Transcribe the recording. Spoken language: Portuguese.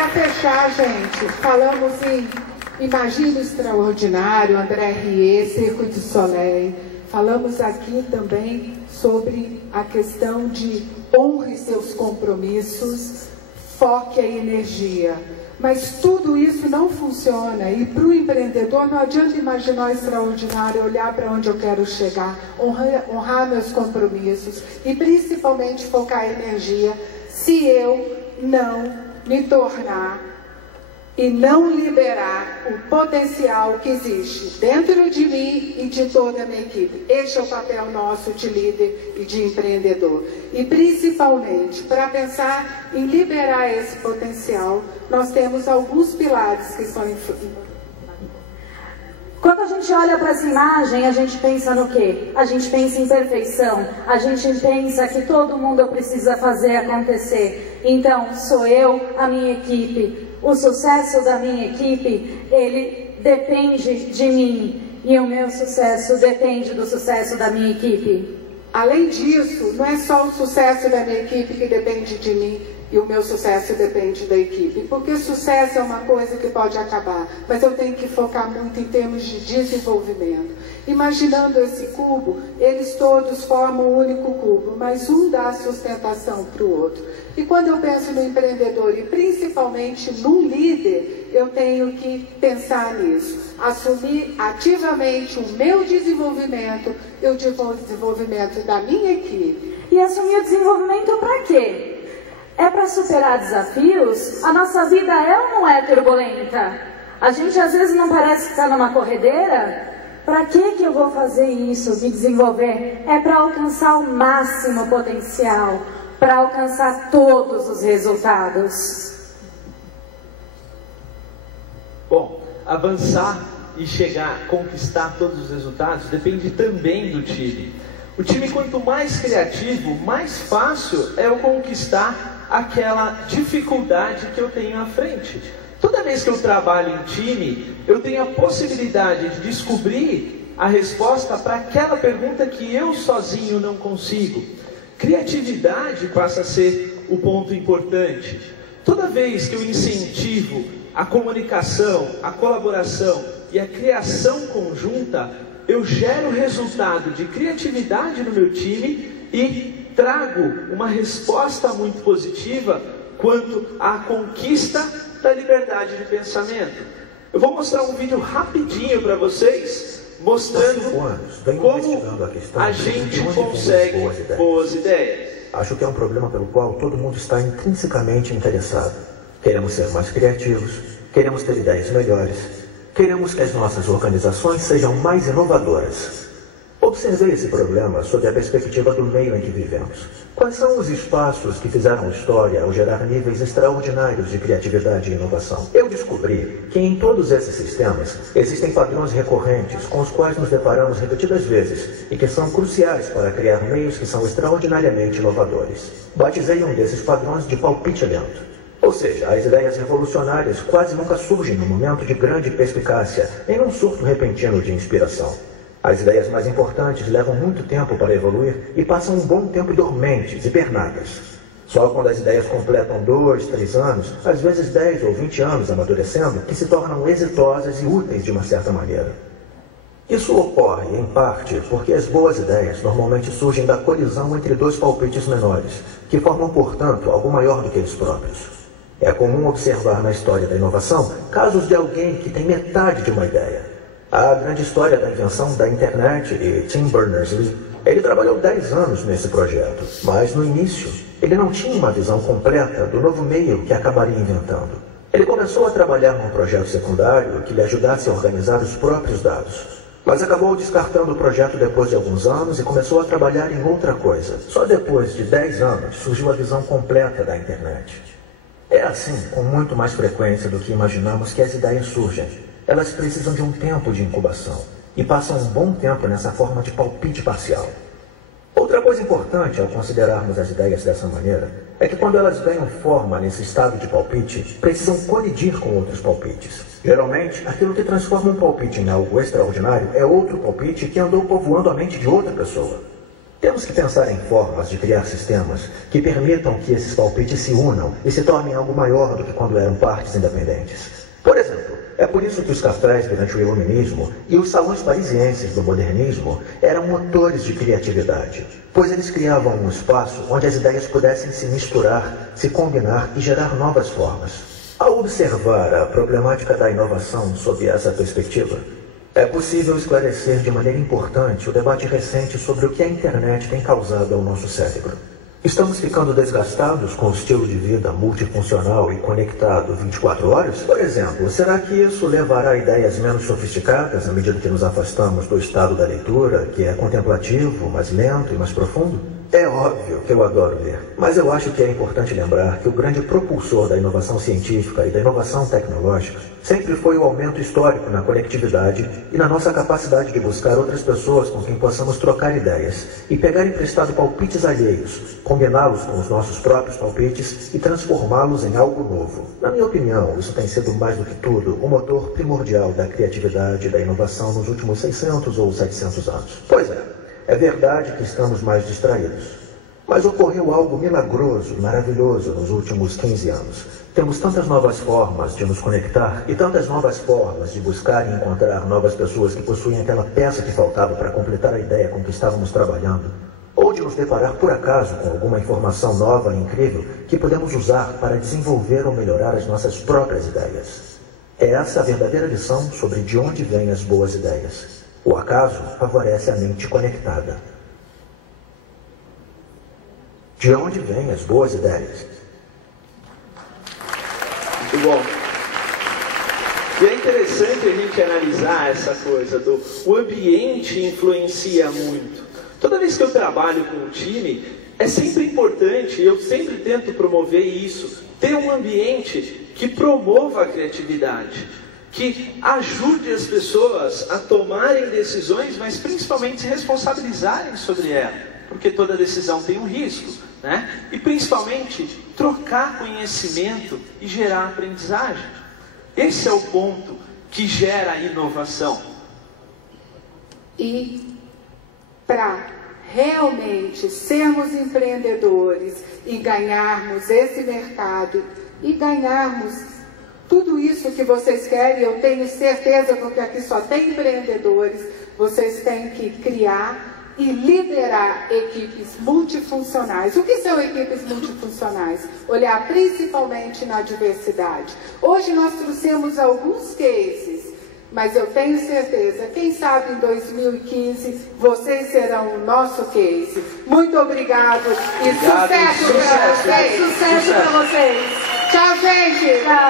para fechar, gente, falamos em Imagine Extraordinário, André Rieu, Cirque du Soleil. Falamos aqui também sobre a questão de honre seus compromissos, foque a energia. Mas tudo isso não funciona, e para o empreendedor não adianta imaginar o extraordinário, olhar para onde eu quero chegar, honrar meus compromissos e principalmente focar a energia, se eu não me tornar e não liberar o potencial que existe dentro de mim e de toda a minha equipe. Este é o papel nosso de líder e de empreendedor. E principalmente, para pensar em liberar esse potencial, nós temos alguns pilares que são... Quando a gente olha para essa imagem, a gente pensa no quê? A gente pensa em perfeição, a gente pensa que todo mundo precisa fazer acontecer. Então, sou eu, a minha equipe. O sucesso da minha equipe, ele depende de mim. E o meu sucesso depende do sucesso da minha equipe. Além disso, não é só o sucesso da minha equipe que depende de mim e o meu sucesso depende da equipe. Porque sucesso é uma coisa que pode acabar, mas eu tenho que focar muito em termos de desenvolvimento. Imaginando esse cubo, eles todos formam um único cubo, mas um dá sustentação para o outro. E quando eu penso no empreendedor e principalmente no líder, eu tenho que pensar nisso. Assumir ativamente o meu desenvolvimento e o desenvolvimento da minha equipe. E assumir o desenvolvimento para quê? É para superar desafios? A nossa vida é ou não é turbulenta? A gente às vezes não parece que está numa corredeira? Para que eu vou fazer isso, me desenvolver? É para alcançar o máximo potencial, para alcançar todos os resultados. Bom, avançar e chegar, conquistar todos os resultados depende também do time. O time, quanto mais criativo, mais fácil é eu conquistar aquela dificuldade que eu tenho à frente. Toda vez que eu trabalho em time, eu tenho a possibilidade de descobrir a resposta para aquela pergunta que eu sozinho não consigo. Criatividade passa a ser o ponto importante. Toda vez que eu incentivo a comunicação, a colaboração e a criação conjunta, eu gero resultado de criatividade no meu time e trago uma resposta muito positiva quanto à conquista da liberdade de pensamento. Eu vou mostrar um vídeo rapidinho para vocês, mostrando como a gente consegue boas ideias. Acho que é um problema pelo qual todo mundo está intrinsecamente interessado. Queremos ser mais criativos, queremos ter ideias melhores, queremos que as nossas organizações sejam mais inovadoras. Observei esse problema sob a perspectiva do meio em que vivemos. Quais são os espaços que fizeram história ao gerar níveis extraordinários de criatividade e inovação? Eu descobri que em todos esses sistemas existem padrões recorrentes com os quais nos deparamos repetidas vezes e que são cruciais para criar meios que são extraordinariamente inovadores. Batizei um desses padrões de palpite lento. Ou seja, as ideias revolucionárias quase nunca surgem no momento de grande perspicácia, em um surto repentino de inspiração. As ideias mais importantes levam muito tempo para evoluir e passam um bom tempo dormentes, hibernadas. Só quando as ideias completam 2, 3 anos, às vezes 10 ou 20 anos amadurecendo, que se tornam exitosas e úteis de uma certa maneira. Isso ocorre, em parte, porque as boas ideias normalmente surgem da colisão entre dois palpites menores, que formam, portanto, algo maior do que eles próprios. É comum observar na história da inovação casos de alguém que tem metade de uma ideia. A grande história da invenção da internet e Tim Berners-Lee, ele trabalhou 10 anos nesse projeto, mas no início ele não tinha uma visão completa do novo meio que acabaria inventando. Ele começou a trabalhar num projeto secundário que lhe ajudasse a organizar os próprios dados, mas acabou descartando o projeto depois de alguns anos e começou a trabalhar em outra coisa. Só depois de 10 anos surgiu a visão completa da internet. É assim, com muito mais frequência do que imaginamos, que as ideias surgem. Elas precisam de um tempo de incubação e passam um bom tempo nessa forma de palpite parcial. Outra coisa importante ao considerarmos as ideias dessa maneira é que quando elas ganham forma nesse estado de palpite, precisam colidir com outros palpites. Geralmente, aquilo que transforma um palpite em algo extraordinário é outro palpite que andou povoando a mente de outra pessoa. Temos que pensar em formas de criar sistemas que permitam que esses palpites se unam e se tornem algo maior do que quando eram partes independentes. Por exemplo, é por isso que os cafés durante o Iluminismo e os salões parisienses do modernismo eram motores de criatividade, pois eles criavam um espaço onde as ideias pudessem se misturar, se combinar e gerar novas formas. Ao observar a problemática da inovação sob essa perspectiva, é possível esclarecer de maneira importante o debate recente sobre o que a internet tem causado ao nosso cérebro. Estamos ficando desgastados com o estilo de vida multifuncional e conectado 24 horas? Por exemplo, será que isso levará a ideias menos sofisticadas à medida que nos afastamos do estado da leitura, que é contemplativo, mais lento e mais profundo? É óbvio que eu adoro ler, mas eu acho que é importante lembrar que o grande propulsor da inovação científica e da inovação tecnológica sempre foi o aumento histórico na conectividade e na nossa capacidade de buscar outras pessoas com quem possamos trocar ideias e pegar emprestado palpites alheios, combiná-los com os nossos próprios palpites e transformá-los em algo novo. Na minha opinião, isso tem sido mais do que tudo o motor primordial da criatividade e da inovação nos últimos 600 ou 700 anos. Pois é verdade que estamos mais distraídos, mas ocorreu algo milagroso e maravilhoso nos últimos 15 anos. Temos tantas novas formas de nos conectar e tantas novas formas de buscar e encontrar novas pessoas que possuem aquela peça que faltava para completar a ideia com que estávamos trabalhando, ou de nos deparar por acaso com alguma informação nova e incrível que podemos usar para desenvolver ou melhorar as nossas próprias ideias. É essa a verdadeira lição sobre de onde vêm as boas ideias. O acaso favorece a mente conectada. De onde vêm as boas ideias? Muito bom. E é interessante a gente analisar essa coisa o ambiente influencia muito. Toda vez que eu trabalho com um time, é sempre importante, eu sempre tento promover isso, ter um ambiente que promova a criatividade, que ajude as pessoas a tomarem decisões, mas principalmente se responsabilizarem sobre ela, porque toda decisão tem um risco, né? E principalmente trocar conhecimento e gerar aprendizagem. Esse é o ponto que gera inovação. E para realmente sermos empreendedores e ganharmos esse mercado e ganharmos tudo isso que vocês querem, eu tenho certeza, porque aqui só tem empreendedores, vocês têm que criar e liderar equipes multifuncionais. O que são equipes multifuncionais? Olhar principalmente na diversidade. Hoje nós trouxemos alguns cases, mas eu tenho certeza, quem sabe em 2015 vocês serão o nosso case. Muito obrigado e sucesso para vocês. Sucesso para vocês. Tchau, gente. Tchau.